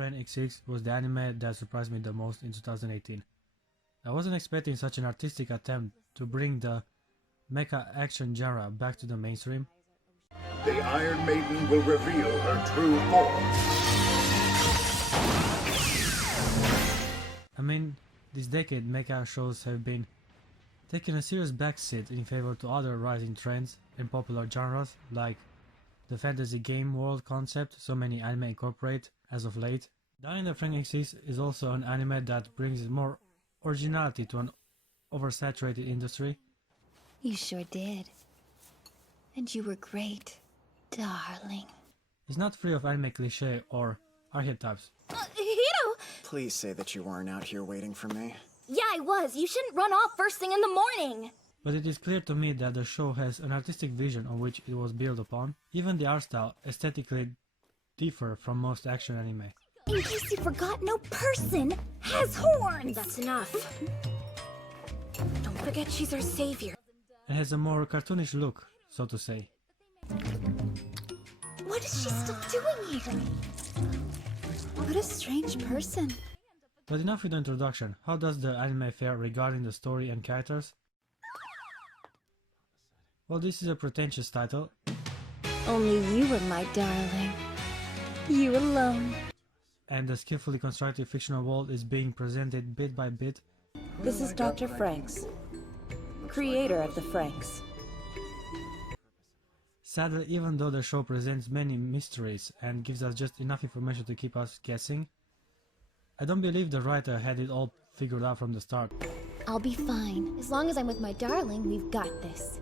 FranXX was the anime that surprised me the most in 2018. I wasn't expecting such an artistic attempt to bring the mecha action genre back to the mainstream. The Iron Maiden will reveal her true form. I mean, this decade mecha shows have been taking a serious backseat in favor to other rising trends and popular genres like the fantasy game world concept so many anime incorporate as of late. Dying the FranXX is also an anime that brings more originality to an oversaturated industry. You sure did. And you were great, darling. It's not free of anime cliché or archetypes. Hiro! Please say that you weren't out here waiting for me. Yeah, I was. You shouldn't run off first thing in the morning. But it is clear to me that the show has an artistic vision on which it was built upon. Even the art style aesthetically differ from most action anime. In case you forgot, no person has horns! That's enough. Don't forget she's our savior. It has a more cartoonish look, so to say. What is she still doing here? What a strange person. But enough with the introduction. How does the anime fare regarding the story and characters? Well, this is a pretentious title. Only you were my darling. You alone. And the skillfully constructed fictional world is being presented bit by bit. This is Dr. FranXX, creator of the FranXX. Sadly, even though the show presents many mysteries and gives us just enough information to keep us guessing, I don't believe the writer had it all figured out from the start. I'll be fine. As long as I'm with my darling, we've got this.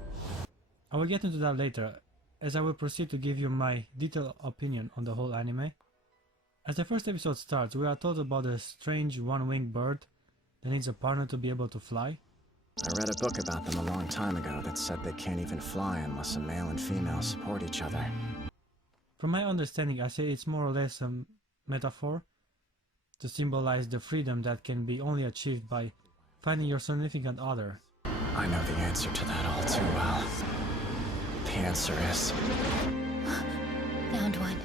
I will get into that later, as I will proceed to give you my detailed opinion on the whole anime. As the first episode starts, we are told about a strange one-winged bird that needs a partner to be able to fly. I read a book about them a long time ago that said they can't even fly unless a male and female support each other. From my understanding, I say it's more or less a metaphor to symbolize the freedom that can be only achieved by finding your significant other. I know the answer to that all too well. The answer is... Found one.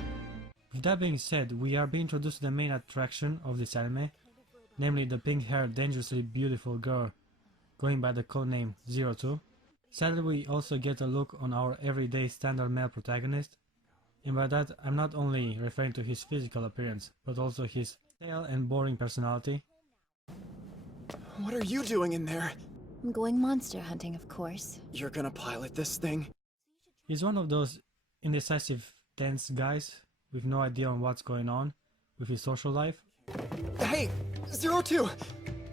With that being said, we are being introduced to the main attraction of this anime, namely the pink-haired, dangerously beautiful girl going by the codename 02. Sadly, we also get a look on our everyday standard male protagonist, and by that I'm not only referring to his physical appearance, but also his stale and boring personality. What are you doing in there? I'm going monster hunting, of course. You're gonna pilot this thing? He's one of those indecisive, tense guys with no idea on what's going on with his social life. Hey, 02!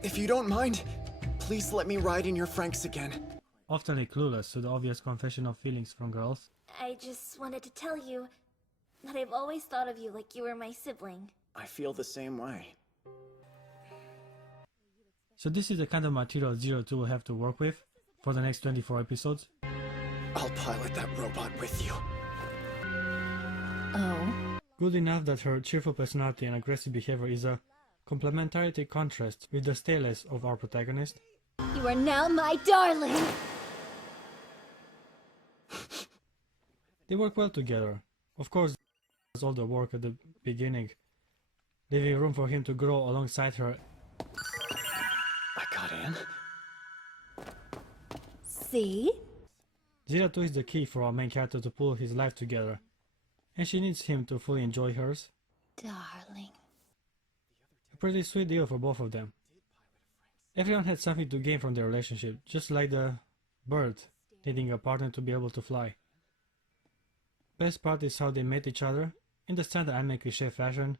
If you don't mind, please let me ride in your FranXX again. Often clueless to the obvious confession of feelings from girls. I just wanted to tell you that I've always thought of you like you were my sibling. I feel the same way. So this is the kind of material 02 will have to work with for the next 24 episodes. I'll pilot that robot with you. Oh. Good enough that her cheerful personality and aggressive behavior is a complementarity contrast with the staleness of our protagonist. You are now my darling! They work well together. Of course, there's all the work at the beginning, leaving room for him to grow alongside her. I got in. See? 02 is the key for our main character to pull his life together, and she needs him to fully enjoy hers. Darling. A pretty sweet deal for both of them. Everyone had something to gain from their relationship, just like the bird needing a partner to be able to fly. Best part is how they met each other, in the standard anime cliché fashion.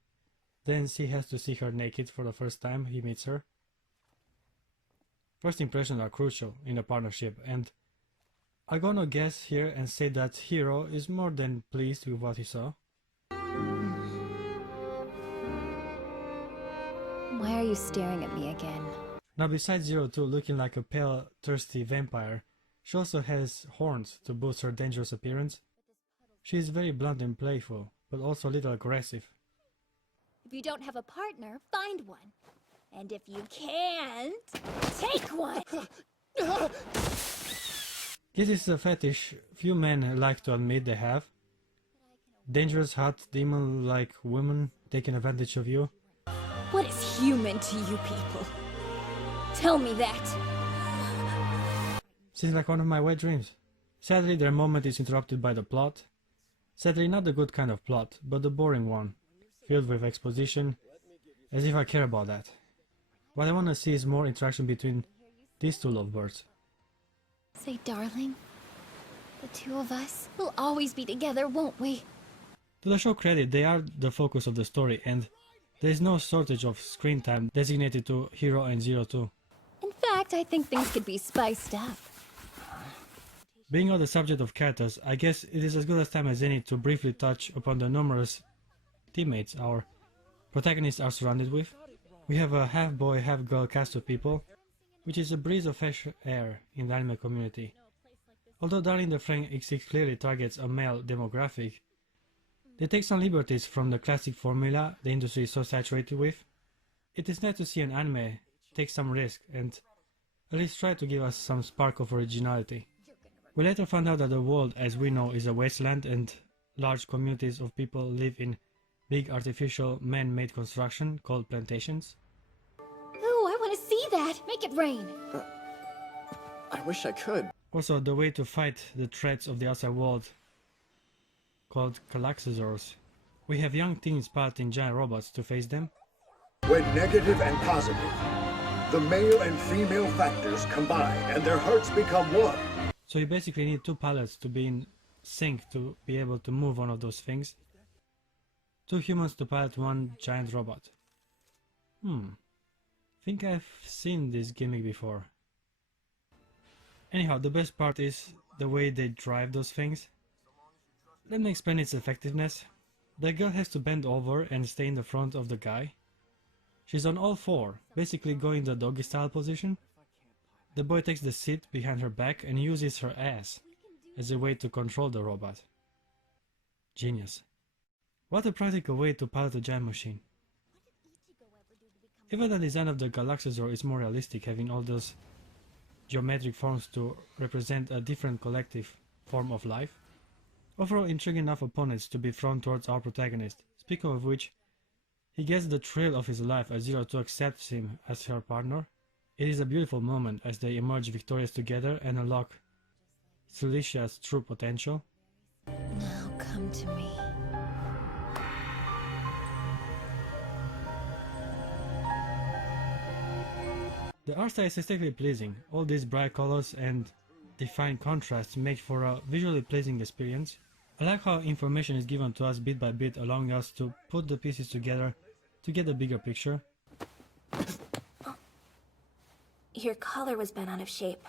Then he has to see her naked for the first time he meets her. First impressions are crucial in a partnership, and I'm gonna guess here and say that Hiro is more than pleased with what he saw. Why are you staring at me again? Now besides 02 looking like a pale, thirsty vampire, she also has horns to boost her dangerous appearance. She is very blunt and playful, but also a little aggressive. If you don't have a partner, find one. And if you can't, take one! This is a fetish few men like to admit they have. dangerous, hot, demon-like women taking advantage of you. What is human to you people? Tell me that. Seems like one of my wet dreams. Sadly, their moment is interrupted by the plot. Sadly, not the good kind of plot, but the boring one, filled with exposition, as if I care about that. What I want to see is more interaction between these two lovebirds. Say, darling, the two of us will always be together, won't we? To the show credit, they are the focus of the story, and there is no shortage of screen time designated to Hero and Zero 2. In fact, I think things could be spiced up. Being on the subject of characters, I guess it is as good a time as any to briefly touch upon the numerous teammates our protagonists are surrounded with. We have a half-boy, half-girl cast of people, which is a breeze of fresh air in the anime community. Although Darling the FranXX clearly targets a male demographic, they take some liberties from the classic formula the industry is so saturated with. It is nice to see an anime take some risk and at least try to give us some spark of originality. We later found out that the world as we know is a wasteland and large communities of people live in big artificial man-made construction called plantations. Ooh, I want to see that! Make it rain! I wish I could. Also, the way to fight the threats of the outside world called Galaxosaurs. We have young teens piloting giant robots to face them. When negative and positive, the male and female factors combine and their hearts become one. So you basically need two pilots to be in sync to be able to move one of those things. Two humans to pilot one giant robot. Think I've seen this gimmick before. Anyhow, the best part is the way they drive those things. Let me explain its effectiveness. The girl has to bend over and stay in the front of the guy. She's on all four, basically going the doggy style position. The boy takes the seat behind her back and uses her ass as a way to control the robot. Genius. What a practical way to pilot a giant machine. Even the design of the Galaxosaur is more realistic, having all those geometric forms to represent a different collective form of life. Overall, intriguing enough opponents to be thrown towards our protagonist, speaking of which, he gets the thrill of his life as Zero 2 accepts him as her partner. It is a beautiful moment as they emerge victorious together and unlock Celestia's true potential. Now come to me. The art style is aesthetically pleasing. All these bright colors and defined contrasts make for a visually pleasing experience. I like how information is given to us bit by bit, allowing us to put the pieces together to get a bigger picture. Your collar was bent out of shape.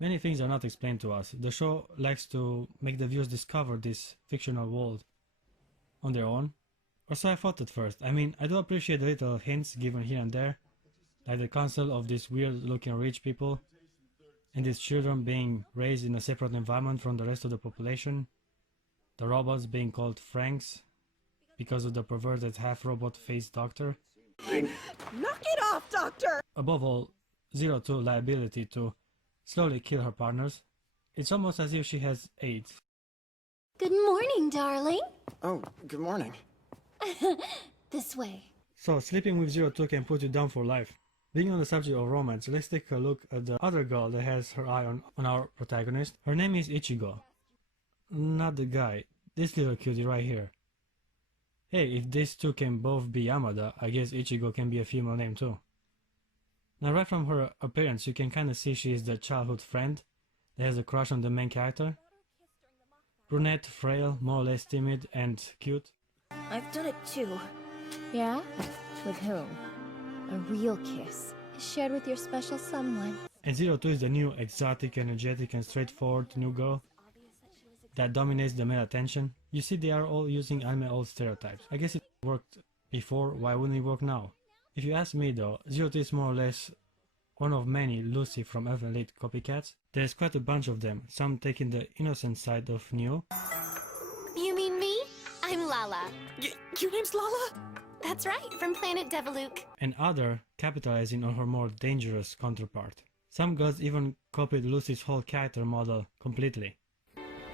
Many things are not explained to us. The show likes to make the viewers discover this fictional world on their own. Or so I thought at first. I mean, I do appreciate the little hints given here and there, like the council of these weird looking rich people, and these children being raised in a separate environment from the rest of the population, the robots being called FranXX because of the perverted half-robot faced doctor. Knock it off, Doctor! Above all, Zero 2 liability to slowly kill her partners. It's almost as if she has AIDS. Good morning, darling. Oh, good morning. This way. So, sleeping with Zero 2 can put you down for life. Being on the subject of romance, let's take a look at the other girl that has her eye on our protagonist. Her name is Ichigo. Not the guy, this little cutie right here. Hey, if these two can both be Yamada, I guess Ichigo can be a female name too. Now right from her appearance, you can kinda see she is the childhood friend that has a crush on the main character. Brunette, frail, more or less timid and cute. I've done it too. Yeah? With whom? A real kiss. Shared with your special someone. And Zero 2 is the new, exotic, energetic and straightforward new girl that dominates the male attention. You see, they are all using anime old stereotypes. I guess it worked before, why wouldn't it work now? If you ask me though, Zero 2 is more or less one of many Lucy from Elfen Lied copycats. There's quite a bunch of them, some taking the innocent side of Neo. You mean me? I'm Lala. Your name's Lala? That's right, from planet Deviluke. And other capitalizing on her more dangerous counterpart. Some girls even copied Lucy's whole character model completely.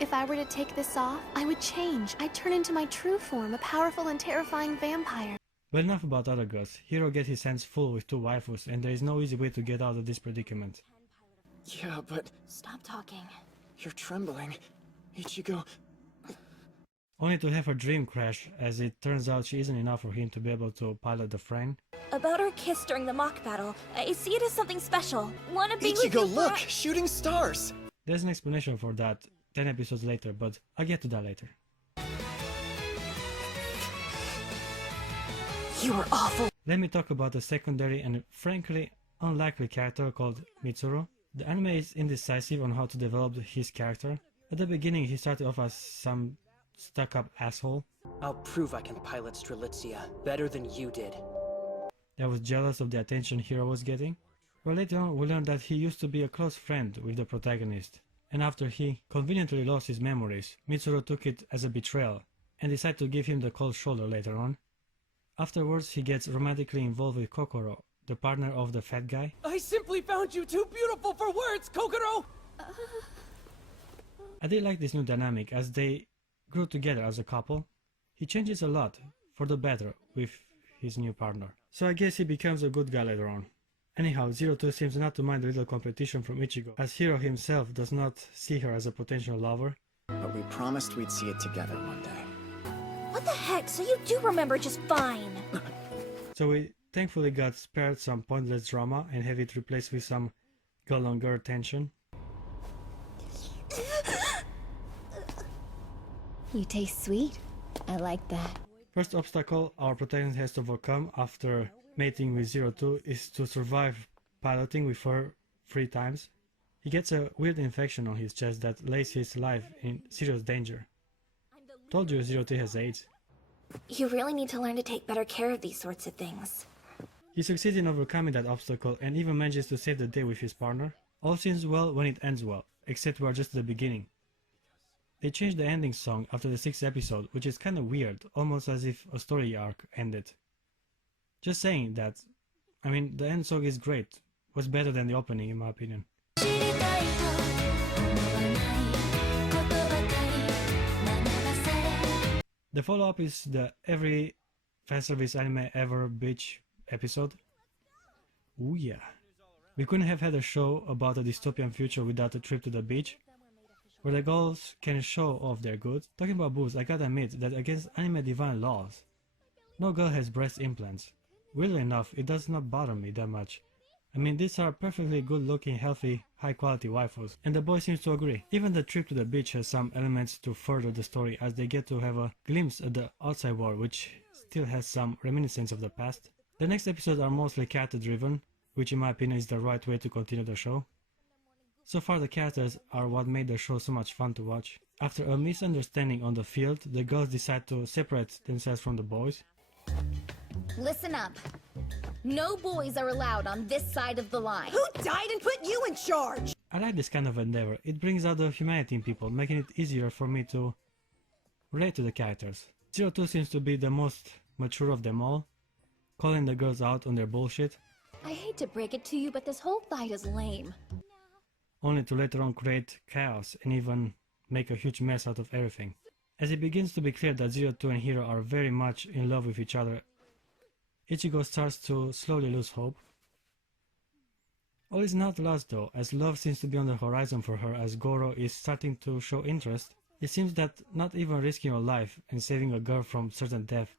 If I were to take this off, I would change. I'd turn into my true form, a powerful and terrifying vampire. But enough about other girls. Hiro gets his hands full with 2 waifus, and there is no easy way to get out of this predicament. Yeah, but Stop talking. you're trembling. Ichigo... Only to have her dream crash, as it turns out she isn't enough for him to be able to pilot the Fran. About our kiss during the mock battle, I see it as something special. Wanna be with you Ichigo, look! Shooting stars! There's an explanation for that 10 episodes later, but I'll get to that later. You are awful. Let me talk about a secondary and frankly unlikely character called Mitsuru. The anime is indecisive on how to develop his character. At the beginning he started off as some stuck-up asshole I'll prove I can pilot Strelitzia better than you did. that was jealous of the attention Hiro was getting. But later on we learned that he used to be a close friend with the protagonist, and after he conveniently lost his memories, Mitsuru took it as a betrayal and decided to give him the cold shoulder later on. Afterwards he gets romantically involved with Kokoro, the partner of the fat guy. I simply found you too beautiful for words, Kokoro! I did like this new dynamic as they grew together as a couple. He changes a lot for the better with his new partner, so I guess he becomes a good guy later on. Anyhow, 02 seems not to mind the little competition from Ichigo, as Hiro himself does not see her as a potential lover. But we promised we'd see it together one day. What the heck? So you do remember just fine. So we thankfully got spared some pointless drama and have it replaced with some girl-on-girl tension. You taste sweet. I like that. First obstacle our protagonist has to overcome after mating with 02 is to survive piloting with her 3 times. He gets a weird infection on his chest that lays his life in serious danger. Told you 02 has AIDS. You really need to learn to take better care of these sorts of things. He succeeds in overcoming that obstacle and even manages to save the day with his partner. All seems well when it ends well, except we're just at the beginning. They changed the ending song after the 6th episode, which is kinda weird, almost as if a story arc ended. Just saying that, I mean, the end song is great, was better than the opening in my opinion. The follow-up is the every fanservice anime ever bitch episode. Ooh yeah. We couldn't have had a show about a dystopian future without a trip to the beach, where the girls can show off their goods. Talking about boobs, I gotta admit that against anime divine laws, no girl has breast implants. Weirdly enough, it does not bother me that much. I mean, these are perfectly good looking, healthy, high quality waifus, and the boy seems to agree. Even the trip to the beach has some elements to further the story, as they get to have a glimpse at the outside world, which still has some reminiscence of the past. The next episodes are mostly character driven, which in my opinion is the right way to continue the show. So far the characters are what made the show so much fun to watch. After a misunderstanding on the field, the girls decide to separate themselves from the boys. Listen up. No boys are allowed on this side of the line. Who died and put you in charge? I like this kind of endeavor. It brings out the humanity in people, making it easier for me to relate to the characters. 02 seems to be the most mature of them all, calling the girls out on their bullshit, I hate to break it to you, but this whole fight is lame. only to later on create chaos and even make a huge mess out of everything. As it begins to be clear that 02 and Hiro are very much in love with each other, Ichigo starts to slowly lose hope. All is not lost though, as love seems to be on the horizon for her as Goro is starting to show interest. It seems that not even risking your life and saving a girl from certain death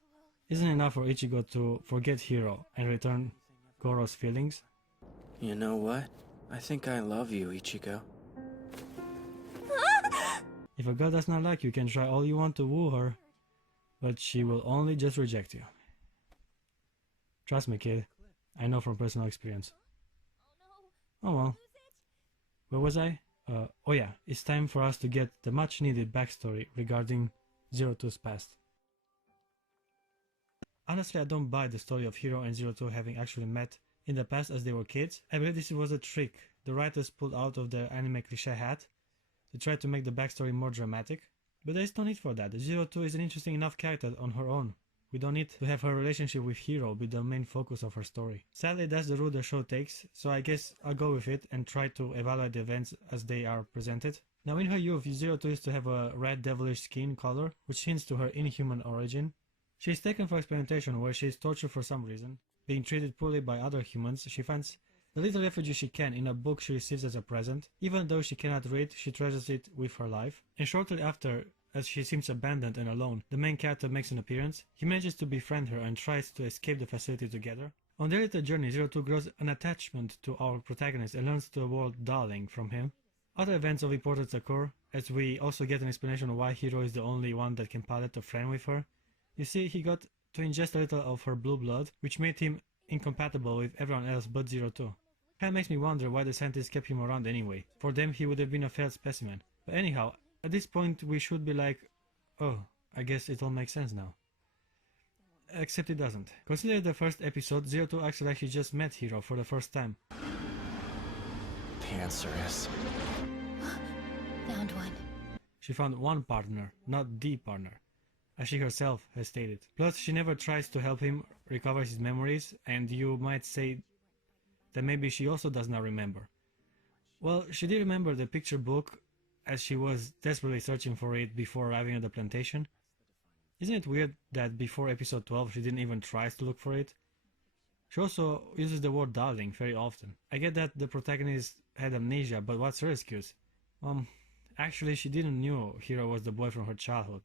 isn't enough for Ichigo to forget Hiro and return Goro's feelings. You know what? I think I love you, Ichigo. If a girl does not like you, you can try all you want to woo her, but she will only just reject you. Trust me, kid. I know from personal experience. Oh well. Where was I? Oh yeah, it's time for us to get the much needed backstory regarding 02's past. Honestly, I don't buy the story of Hiro and 02 having actually met in the past as they were kids. I believe this was a trick the writers pulled out of their anime cliché hat to try to make the backstory more dramatic. But there is no need for that. 02 is an interesting enough character on her own. We don't need to have her relationship with Hiro be the main focus of her story. Sadly, that's the route the show takes, so I guess I'll go with it and try to evaluate the events as they are presented. Now in her youth, Zero Two used to have a red devilish skin color, which hints to her inhuman origin. She is taken for experimentation where she is tortured for some reason. Being treated poorly by other humans, she finds the little refuge she can in a book she receives as a present. Even though she cannot read, she treasures it with her life. And shortly after, as she seems abandoned and alone, the main character makes an appearance. He manages to befriend her and tries to escape the facility together. On their little journey, Zero Two grows an attachment to our protagonist and learns the word darling from him. Other events of importance occur, as we also get an explanation of why Hiro is the only one that can pilot a friend with her. You see, he got to ingest a little of her blue blood, which made him incompatible with everyone else but Zero Two. Kinda makes me wonder why the scientists kept him around anyway. For them, he would have been a failed specimen. But anyhow, at this point we should be like, oh, I guess it all makes sense now. Except it doesn't. Consider the first episode, Zero Two actually just met Hiro for the first time. The answer is... Found one. She found one partner, not the partner, as she herself has stated. Plus, she never tries to help him recover his memories, and you might say that maybe she also does not remember. Well, she did remember the picture book, as she was desperately searching for it before arriving at the plantation. Isn't it weird that before episode 12 she didn't even try to look for it? She also uses the word darling very often. I get that the protagonist had amnesia, but what's her excuse? Actually she didn't know Hiro was the boy from her childhood.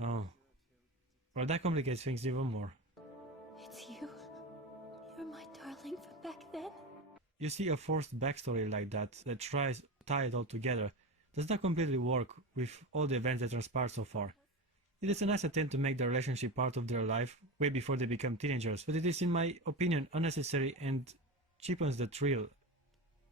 Oh. Well, that complicates things even more. It's you. You're my darling from back then. You see, a forced backstory like that tries to tie it all together does not completely work with all the events that transpired so far. It is a nice attempt to make the relationship part of their life way before they become teenagers, but it is in my opinion unnecessary and cheapens the thrill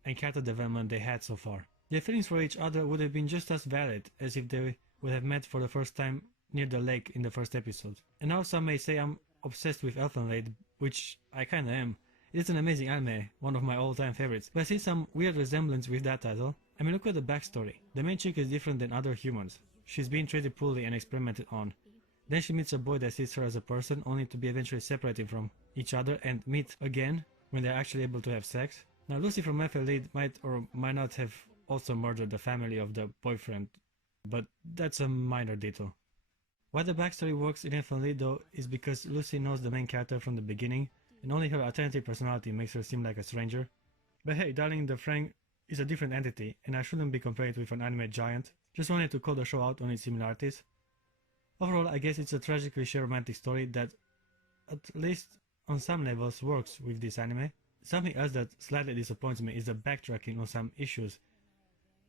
and character development they had so far. Their feelings for each other would have been just as valid as if they would have met for the first time near the lake in the first episode. And now some may say I'm obsessed with Elfenlied, which I kinda am. It's an amazing anime, one of my all-time favorites, but I see some weird resemblance with that title. I mean, look at the backstory. The main chick is different than other humans. She's being treated poorly and experimented on. Then she meets a boy that sees her as a person, only to be eventually separated from each other and meet again when they're actually able to have sex. Now Lucy from Elfenlied might or might not have also murdered the family of the boyfriend, but that's a minor detail. Why the backstory works in Elfenlied though is because Lucy knows the main character from the beginning, and only her alternative personality makes her seem like a stranger. But hey, darling, the Frank is a different entity, and I shouldn't be compared with an anime giant. Just wanted to call the show out on its similarities. Overall, I guess it's a tragically shared romantic story that, at least on some levels, works with this anime. Something else that slightly disappoints me is the backtracking on some issues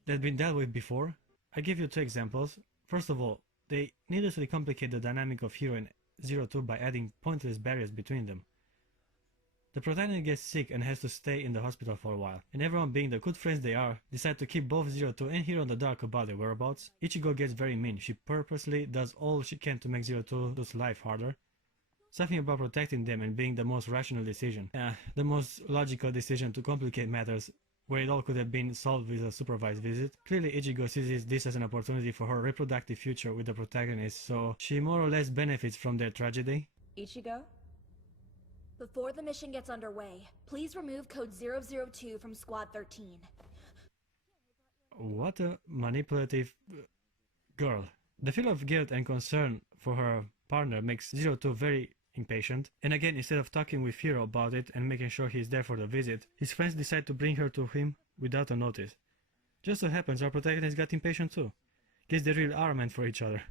that have been dealt with before. I give you two examples. First of all, they needlessly complicate the dynamic of Hiro and Zero Two by adding pointless barriers between them. The protagonist gets sick and has to stay in the hospital for a while, and everyone, being the good friends they are, decide to keep both Zero Two and Hiro in the dark about their whereabouts. Ichigo gets very mean. She purposely does all she can to make Zero Two's life harder. Something about protecting them and being the most rational decision. The most logical decision to complicate matters where it all could have been solved with a supervised visit. Clearly Ichigo sees this as an opportunity for her reproductive future with the protagonist, so she more or less benefits from their tragedy. Ichigo? Before the mission gets underway, please remove code 002 from Squad 13. What a manipulative girl. The feel of guilt and concern for her partner makes Zero Two very impatient, and again, instead of talking with Hiro about it and making sure he's there for the visit, his friends decide to bring her to him without a notice. Just so happens our protagonist got impatient too. Guess they really are meant for each other.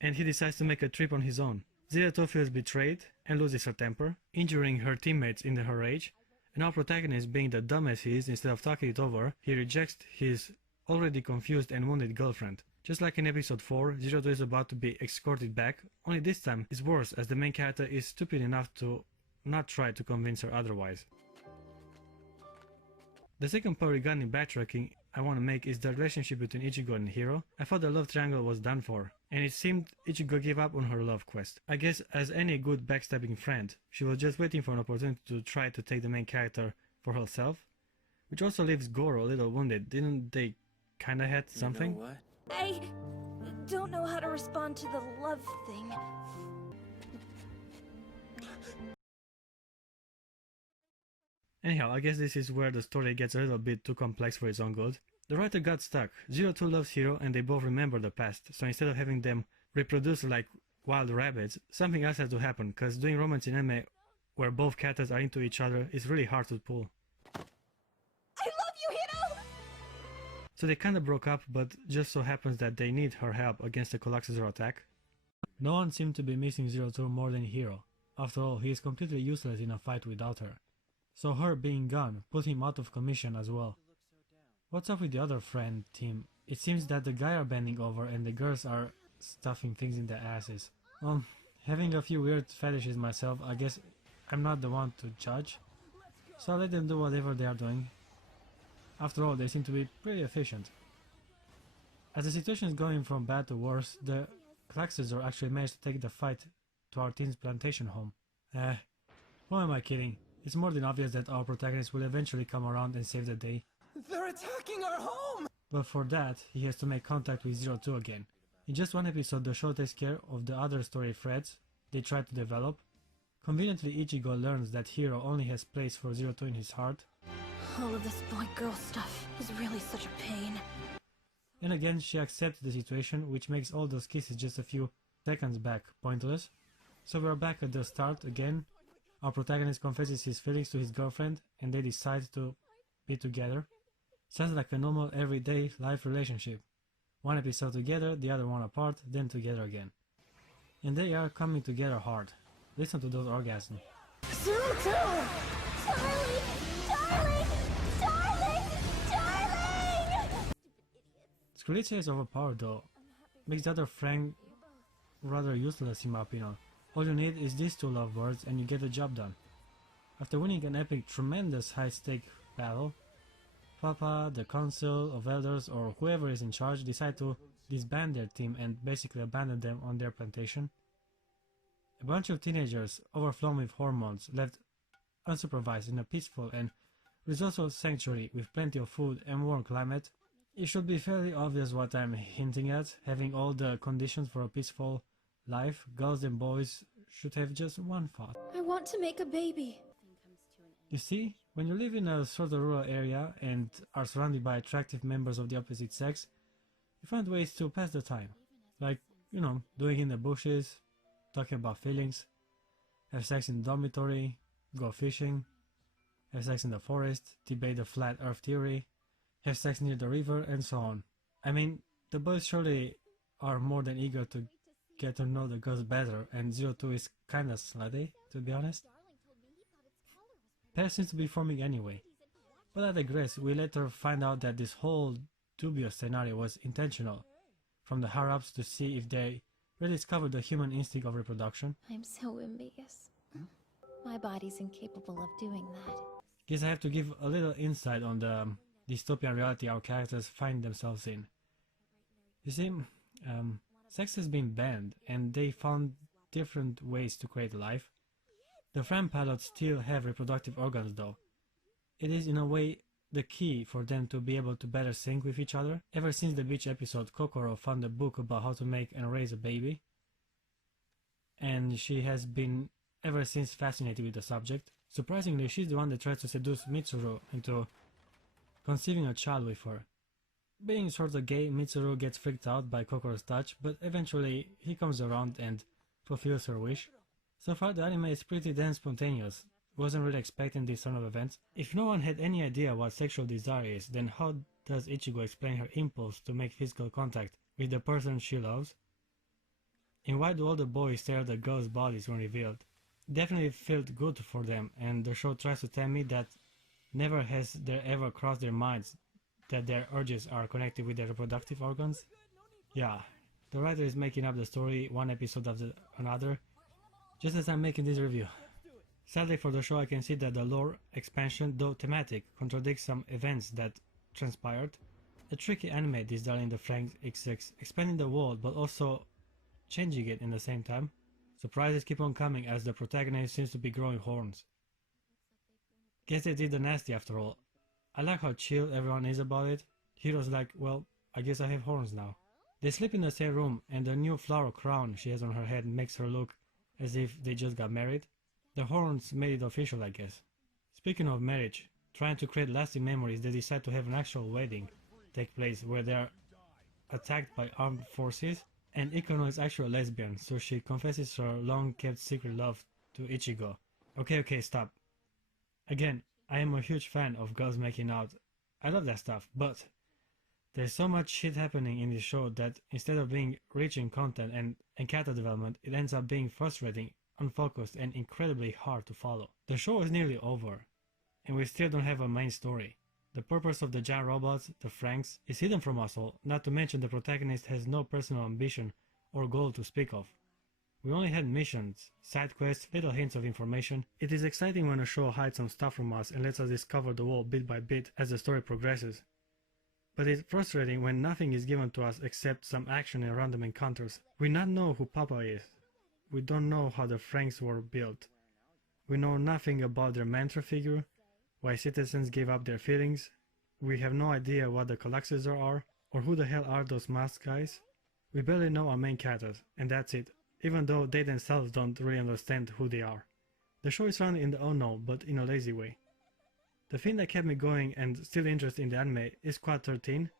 And he decides to make a trip on his own. Zero Two feels betrayed and loses her temper, injuring her teammates in her rage, and our protagonist, being the dumbass he is, instead of talking it over, he rejects his already confused and wounded girlfriend. Just like in episode 4, Zero Two is about to be escorted back, only this time it's worse as the main character is stupid enough to not try to convince her otherwise. The second point regarding backtracking I want to make is the relationship between Ichigo and Hiro. I thought the love triangle was done for, and it seemed Ichigo gave up on her love quest. I guess as any good backstabbing friend, she was just waiting for an opportunity to try to take the main character for herself, which also leaves Goro a little wounded. Didn't they kinda had something? You know what? I don't know how to respond to the love thing. Anyhow, I guess this is where the story gets a little bit too complex for its own good. The writer got stuck. Zero Two loves Hiro and they both remember the past, so instead of having them reproduce like wild rabbits, something else has to happen, cause doing romance in anime where both characters are into each other is really hard to pull. I love you, Hiro! So they kinda broke up, but just so happens that they need her help against the Coloxazor attack. No one seemed to be missing Zero Two more than Hiro. After all, he is completely useless in a fight without her. So her being gone put him out of commission as well. What's up with the other friend team? It seems that the guys are bending over and the girls are stuffing things in their asses. Having a few weird fetishes myself, I guess I'm not the one to judge. So I'll let them do whatever they are doing. After all, they seem to be pretty efficient. As the situation is going from bad to worse, the Coloxazor actually managed to take the fight to our teen's plantation home. Who am I kidding? It's more than obvious that our protagonist will eventually come around and save the day. They're attacking our home! But for that, he has to make contact with Zero Two again. In just one episode, the show takes care of the other story threads they try to develop. Conveniently, Ichigo learns that Hiro only has place for Zero Two in his heart. All of this boy-girl stuff is really such a pain. And again, she accepts the situation, which makes all those kisses just a few seconds back pointless. So we're back at the start again. Our protagonist confesses his feelings to his girlfriend, and they decide to be together. Sounds like a normal everyday life relationship. One episode together, the other one apart, then together again. And they are coming together hard. Listen to those orgasms. Zero Two! Darling! Darling! Darling! Darling! Skrillex is overpowered though. Makes the other Frank rather useless in my opinion. All you need is these two lovebirds and you get the job done. After winning an epic, tremendous high-stake battle, Papa, the Council of Elders, or whoever is in charge decide to disband their team and basically abandon them on their plantation. A bunch of teenagers, overflown with hormones, left unsupervised in a peaceful and resourceful sanctuary with plenty of food and warm climate. It should be fairly obvious what I'm hinting at. Having all the conditions for a peaceful life, girls and boys should have just one thought. I want to make a baby. You see, when you live in a sort of rural area and are surrounded by attractive members of the opposite sex, you find ways to pass the time. Like, you know, doing in the bushes, talking about feelings, have sex in the dormitory, go fishing, have sex in the forest, debate the flat earth theory, have sex near the river, and so on. I mean, the boys surely are more than eager to get to know the girls better, and Zero Two is kinda slutty, to be honest. Pair seems to be forming anyway. But I digress, we later find out that this whole dubious scenario was intentional, from the higher-ups to see if they rediscovered the human instinct of reproduction. I'm so envious. My body's incapable of doing that. Guess I have to give a little insight on the dystopian reality our characters find themselves in. You see, sex has been banned, and they found different ways to create life. The Fran pilots still have reproductive organs though. It is in a way the key for them to be able to better sync with each other. Ever since the beach episode, Kokoro found a book about how to make and raise a baby, and she has been ever since fascinated with the subject. Surprisingly, she's the one that tries to seduce Mitsuru into conceiving a child with her. Being sort of gay, Mitsuru gets freaked out by Kokoro's touch, but eventually he comes around and fulfills her wish. So far the anime is pretty damn spontaneous. Wasn't really expecting this sort of events. If no one had any idea what sexual desire is, then how does Ichigo explain her impulse to make physical contact with the person she loves? And why do all the boys stare at the girls' bodies when revealed? Definitely felt good for them, and the show tries to tell me that never has there ever crossed their minds that their urges are connected with their reproductive organs. Yeah, the writer is making up the story one episode after another, just as I'm making this review. Sadly for the show, I can see that the lore expansion, though thematic, contradicts some events that transpired. A tricky anime this darling the FranXX, expanding the world but also changing it in the same time. Surprises keep on coming as the protagonist seems to be growing horns. Guess they did the nasty after all. I like how chill everyone is about it. Hiro's like, well, I guess I have horns now. They sleep in the same room, and the new flower crown she has on her head makes her look as if they just got married. The horns made it official, I guess. Speaking of marriage, trying to create lasting memories, they decide to have an actual wedding. take place where they are attacked by armed forces, and Ikono is actually a lesbian, so she confesses her long-kept secret love to Ichigo. Okay, stop. Again, I am a huge fan of girls making out. I love that stuff, but there's so much shit happening in this show that instead of being rich in content and character development, it ends up being frustrating, unfocused, and incredibly hard to follow. The show is nearly over, and we still don't have a main story. The purpose of the giant robots, the FranXX, is hidden from us all, not to mention the protagonist has no personal ambition or goal to speak of. We only had missions, side quests, little hints of information. It is exciting when a show hides some stuff from us and lets us discover the world bit by bit as the story progresses. But it's frustrating when nothing is given to us except some action and random encounters. We not know who Papa is. We don't know how the FranXX were built. We know nothing about their mentor figure, why citizens gave up their feelings. We have no idea what the Coluxizor are, or who the hell are those masked guys. We barely know our main characters, and that's it, even though they themselves don't really understand who they are. The show is run in the unknown, but in a lazy way. The thing that kept me going and still interested in the anime is Squad 13.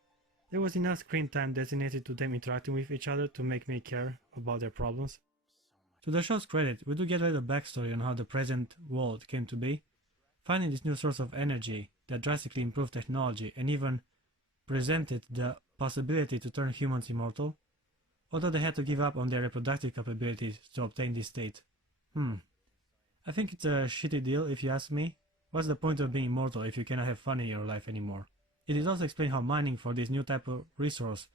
There was enough screen time designated to them interacting with each other to make me care about their problems. To the show's credit, we do get a little backstory on how the present world came to be, finding this new source of energy that drastically improved technology and even presented the possibility to turn humans immortal, although they had to give up on their reproductive capabilities to obtain this state. I think it's a shitty deal if you ask me. What's the point of being immortal if you cannot have fun in your life anymore? It is also explained how mining for this new type of resource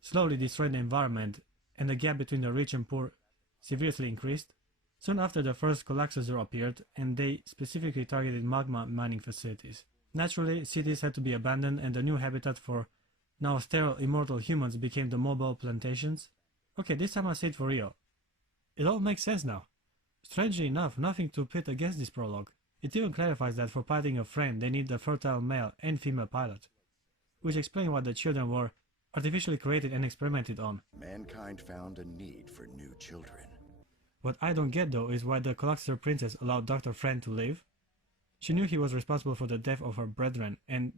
slowly destroyed the environment and the gap between the rich and poor severely increased. Soon after, the first Coluxizor appeared, and they specifically targeted magma mining facilities. Naturally, cities had to be abandoned, and the new habitat for now sterile immortal humans became the mobile plantations. Okay, this time I say it for real. It all makes sense now. Strangely enough, nothing to pit against this prologue. It even clarifies that for piloting a friend they need a fertile male and female pilot, which explains why the children were artificially created and experimented on. Mankind found a need for new children. What I don't get though is why the Coluxizor princess allowed Dr. Friend to live. She knew he was responsible for the death of her brethren and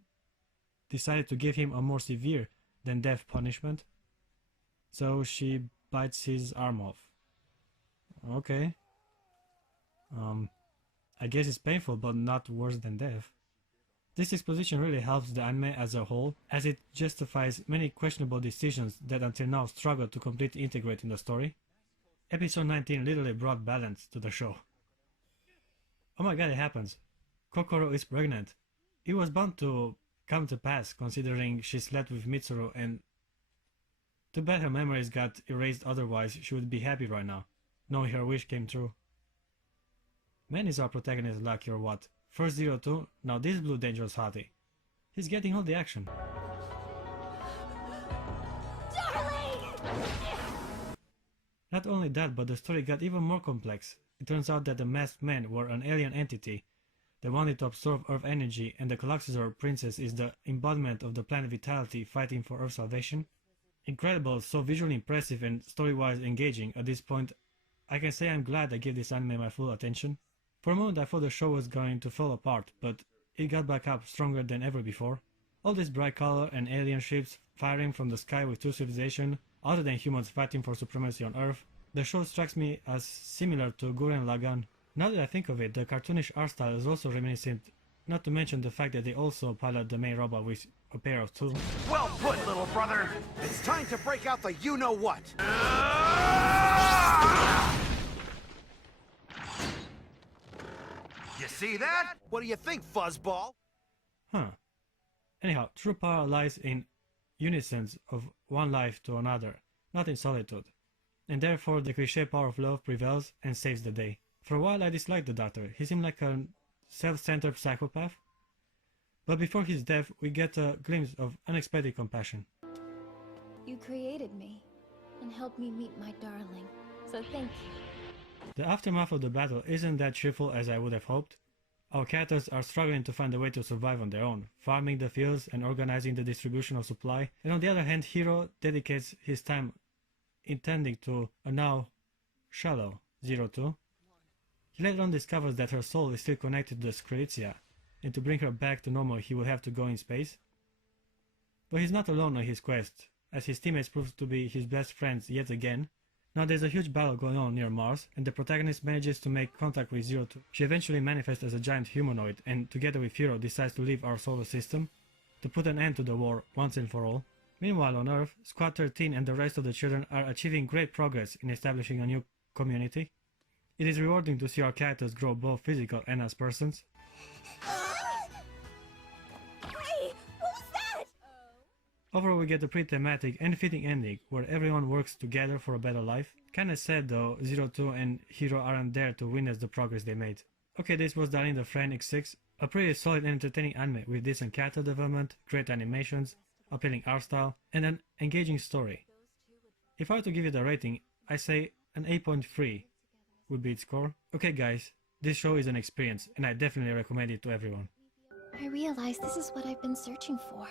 decided to give him a more severe than death punishment. So she bites his arm off. Okay. I guess it's painful but not worse than death. This exposition really helps the anime as a whole, as it justifies many questionable decisions that until now struggled to completely integrate in the story. Episode 19 literally brought balance to the show. Oh my god, it happens. Kokoro is pregnant. It was bound to come to pass considering she slept with Mitsuru, and too bad her memories got erased, otherwise she would be happy right now, knowing her wish came true. Man, is our protagonist lucky or what? First 02, now this blue dangerous hottie. He's getting all the action. Darling! Not only that, but the story got even more complex. It turns out that the masked men were an alien entity that wanted to absorb Earth energy, and the Coluxizor princess is the embodiment of the planet vitality fighting for Earth's salvation. Incredible, so visually impressive and story-wise engaging. At this point, I can say I'm glad I gave this anime my full attention. For a moment I thought the show was going to fall apart, but it got back up stronger than ever before. All this bright color and alien ships firing from the sky with two civilizations, other than humans fighting for supremacy on Earth. The show strikes me as similar to Gurren Lagann. Now that I think of it, the cartoonish art style is also reminiscent, not to mention the fact that they also pilot the main robot with a pair of tools. Well put, little brother! It's time to break out the you-know-what! You see that? What do you think, fuzzball? Huh. Anyhow, true power lies in unison of one life to another, not in solitude. And therefore the cliché power of love prevails and saves the day. For a while I disliked the Doctor. He seemed like a self-centered psychopath. But before his death, we get a glimpse of unexpected compassion. You created me and helped me meet my darling, so thank you. The aftermath of the battle isn't that cheerful as I would have hoped. Our characters are struggling to find a way to survive on their own, farming the fields and organizing the distribution of supply, and on the other hand, Hiro dedicates his time intending to a now shallow 02. He later on discovers that her soul is still connected to the Skritzia, and to bring her back to normal he will have to go in space. But he's not alone on his quest, as his teammates prove to be his best friends yet again. Now there's a huge battle going on near Mars, and the protagonist manages to make contact with Zero Two. She eventually manifests as a giant humanoid, and together with Hero decides to leave our solar system to put an end to the war once and for all. Meanwhile on Earth, Squad 13 and the rest of the children are achieving great progress in establishing a new community. It is rewarding to see our characters grow both physical and as persons. Hey, what was that? Overall, we get a pretty thematic and fitting ending where everyone works together for a better life. Kinda sad though, Zero Two and Hero aren't there to witness the progress they made. Okay, this was Darling the FranXX, a pretty solid and entertaining anime with decent character development, great animations, appealing art style, and an engaging story. If I were to give it a rating, I say an 8.3 would be its score. Okay guys, this show is an experience and I definitely recommend it to everyone. I realize this is what I've been searching for.